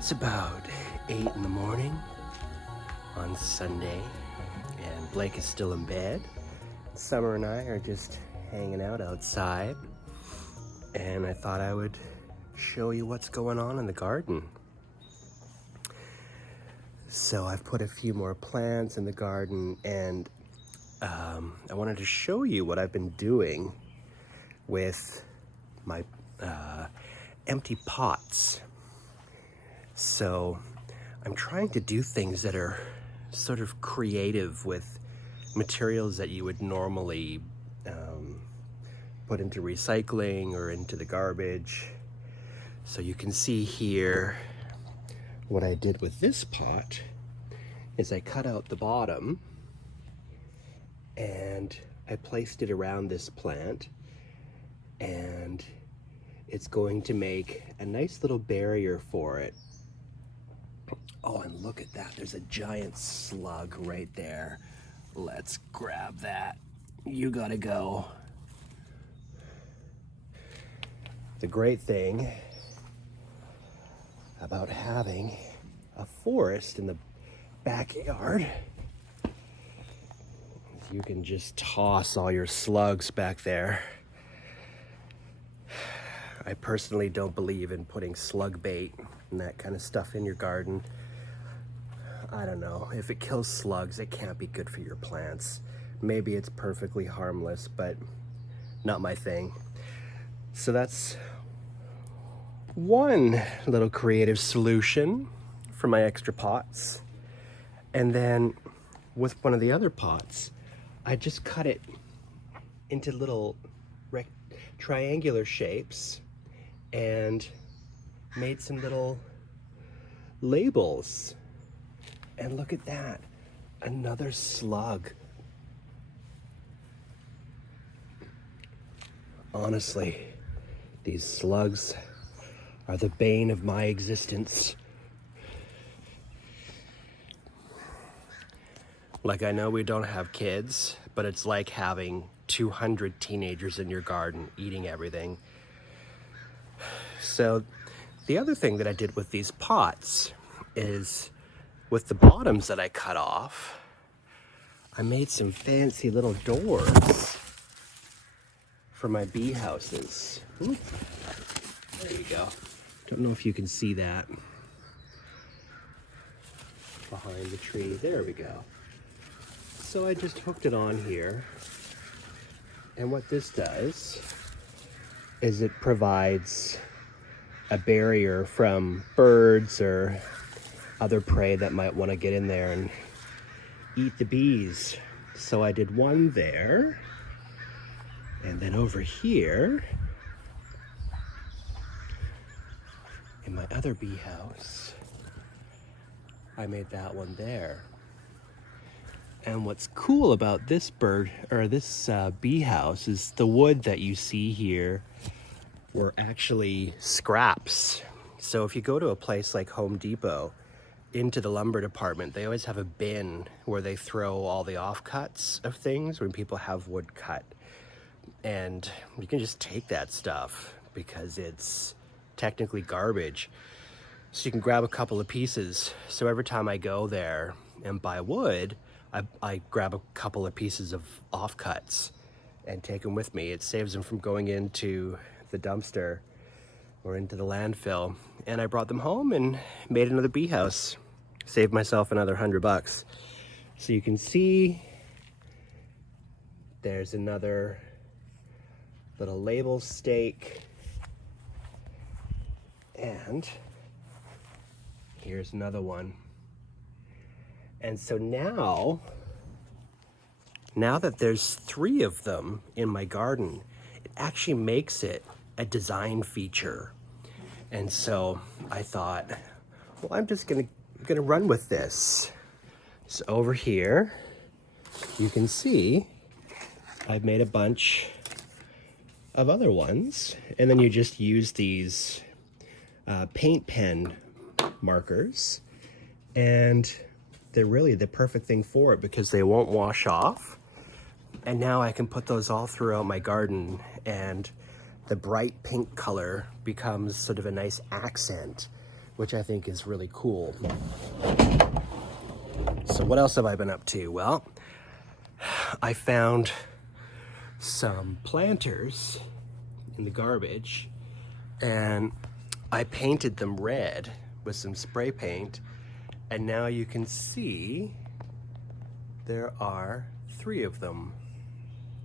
It's about 8 in the morning on Sunday, and Blake is still in bed. Summer and I are just hanging out outside, and I thought I would show you what's going on in the garden. So I've put a few more plants in the garden, and I wanted to show you what I've been doing with my empty pots. So I'm trying to do things that are sort of creative with materials that you would normally put into recycling or into the garbage. So you can see here what I did with this pot is I cut out the bottom and I placed it around this plant, and it's going to make a nice little barrier for it. Oh, and look at that, there's a giant slug right there. Let's grab that. You gotta go. The great thing about having a forest in the backyard is you can just toss all your slugs back there. I personally don't believe in putting slug bait and that kind of stuff in your garden. I don't know, if it kills slugs, it can't be good for your plants. Maybe it's perfectly harmless, but not my thing. So that's one little creative solution for my extra pots. And then with one of the other pots, I just cut it into little triangular shapes and made some little labels. And look at that, another slug. Honestly, these slugs are the bane of my existence. Like, I know we don't have kids, but it's like having 200 teenagers in your garden eating everything. So the other thing that I did with these pots is, with the bottoms that I cut off, I made some fancy little doors for my bee houses. Ooh, there you go. Don't know if you can see that behind the tree. There we go. So I just hooked it on here, and what this does is it provides a barrier from birds or other prey that might want to get in there and eat the bees. So I did one there, and then over here in my other bee house, I made that one there. And what's cool about this bee house is the wood that you see here were actually scraps. So if you go to a place like Home Depot, into the lumber department, they always have a bin where they throw all the offcuts of things when people have wood cut. And you can just take that stuff because it's technically garbage. So you can grab a couple of pieces. So every time I go there and buy wood, I grab a couple of pieces of offcuts and take them with me. It saves them from going into the dumpster or into the landfill. And I brought them home and made another bee house. Saved myself another $100. So you can see there's another little label stake. And here's another one. And so now that there's 3 of them in my garden, it actually makes it a design feature. And so I thought, well, I'm just gonna run with this. So over here, you can see I've made a bunch of other ones, and then you just use these paint pen markers, and they're really the perfect thing for it because they won't wash off. And now I can put those all throughout my garden, and the bright pink color becomes sort of a nice accent which I think is really cool. So what else have I been up to? Well, I found some planters in the garbage, and I painted them red with some spray paint, and now you can see there are 3 of them.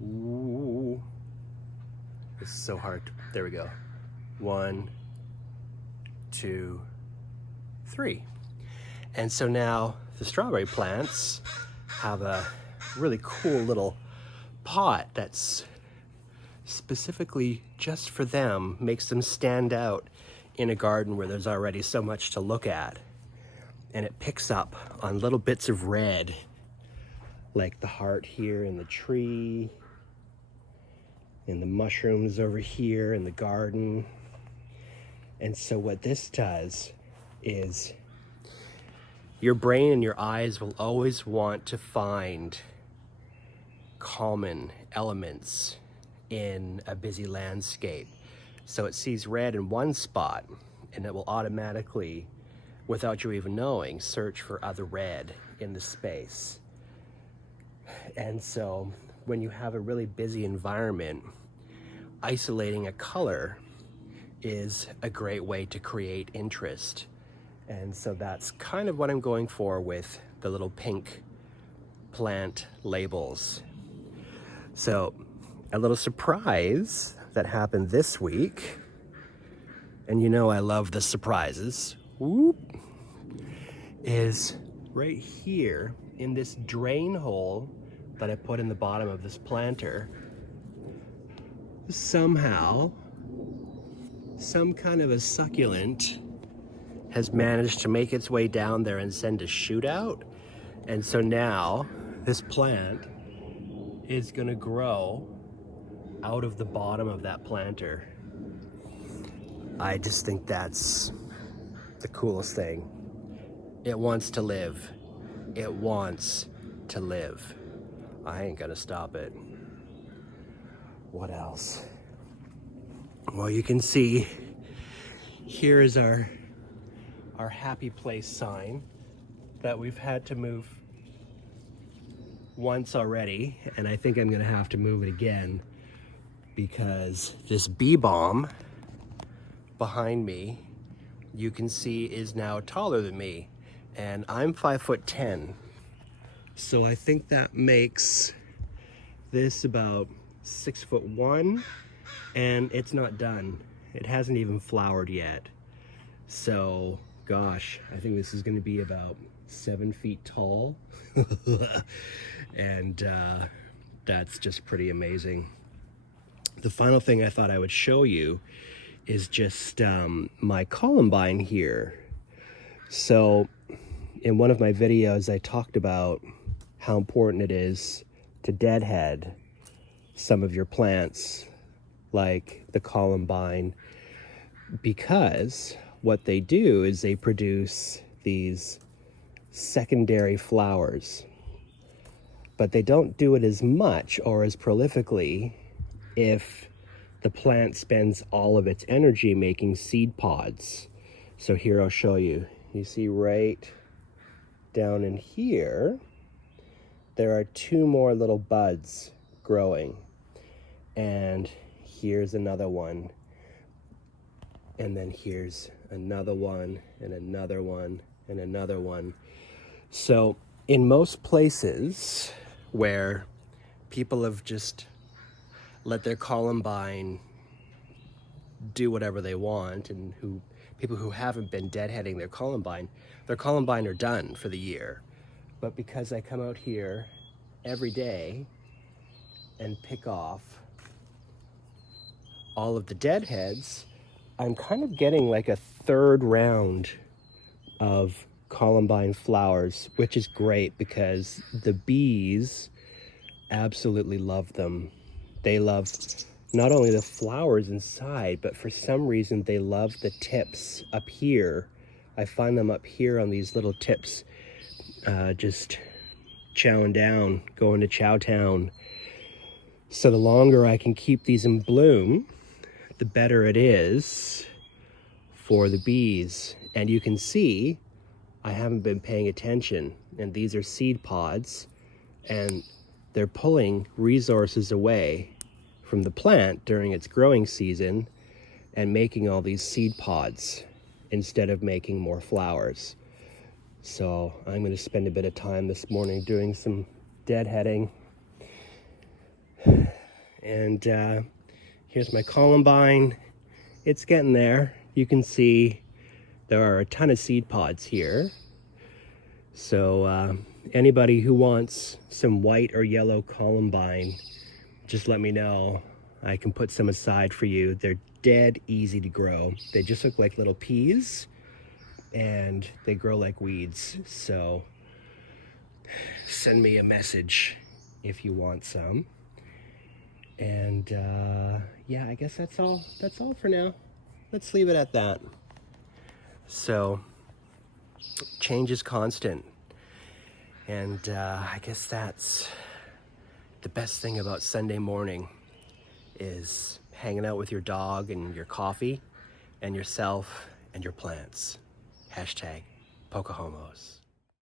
Ooh. This is so hard. There we go. 1, 2, 3. And so now the strawberry plants have a really cool little pot that's specifically just for them, makes them stand out in a garden where there's already so much to look at. And it picks up on little bits of red, like the heart here in the tree, and the mushrooms over here in the garden. And so what this does is your brain and your eyes will always want to find common elements in a busy landscape. So it sees red in one spot, and it will automatically, without you even knowing, search for other red in the space. And so when you have a really busy environment, isolating a color is a great way to create interest. And so that's kind of what I'm going for with the little pink plant labels. So a little surprise that happened this week, and you know I love the surprises, whoop, is right here in this drain hole that I put in the bottom of this planter. Somehow, some kind of a succulent has managed to make its way down there and send a shoot out. And so now this plant is gonna grow out of the bottom of that planter. I just think that's the coolest thing. It wants to live. It wants to live. I ain't gonna stop it. What else? Well, you can see here is our happy place sign that we've had to move once already, and I think I'm gonna have to move it again because this bee balm behind me, you can see, is now taller than me, and I'm 5'10". So I think that makes this about 6'1", and it's not done. It hasn't even flowered yet. So, gosh, I think this is gonna be about 7 feet tall. And that's just pretty amazing. The final thing I thought I would show you is just my columbine here. So in one of my videos, I talked about how important it is to deadhead some of your plants, like the columbine, because what they do is they produce these secondary flowers, but they don't do it as much or as prolifically if the plant spends all of its energy making seed pods. So here I'll show you. You see right down in here, there are 2 more little buds growing. And here's another one. And then here's another one, and another one, and another one. So in most places where people have just let their columbine do whatever they want, and people who haven't been deadheading their columbine are done for the year. But because I come out here every day and pick off all of the deadheads, I'm kind of getting like a 3rd round of columbine flowers, which is great because the bees absolutely love them. They love not only the flowers inside, but for some reason they love the tips up here. I find them up here on these little tips, just chowing down, going to Chowtown. So the longer I can keep these in bloom, the better it is for the bees. And you can see I haven't been paying attention, and these are seed pods, and they're pulling resources away from the plant during its growing season and making all these seed pods instead of making more flowers. So I'm going to spend a bit of time this morning doing some deadheading. And here's my columbine. It's getting there. You can see there are a ton of seed pods here. So anybody who wants some white or yellow columbine, just let me know. I can put some aside for you. They're dead easy to grow. They just look like little peas and they grow like weeds. So send me a message if you want some. And yeah, I guess that's all for now. Let's leave it at that. So change is constant. And I guess that's the best thing about Sunday morning, is hanging out with your dog and your coffee and yourself and your plants. Hashtag PoCoHomos.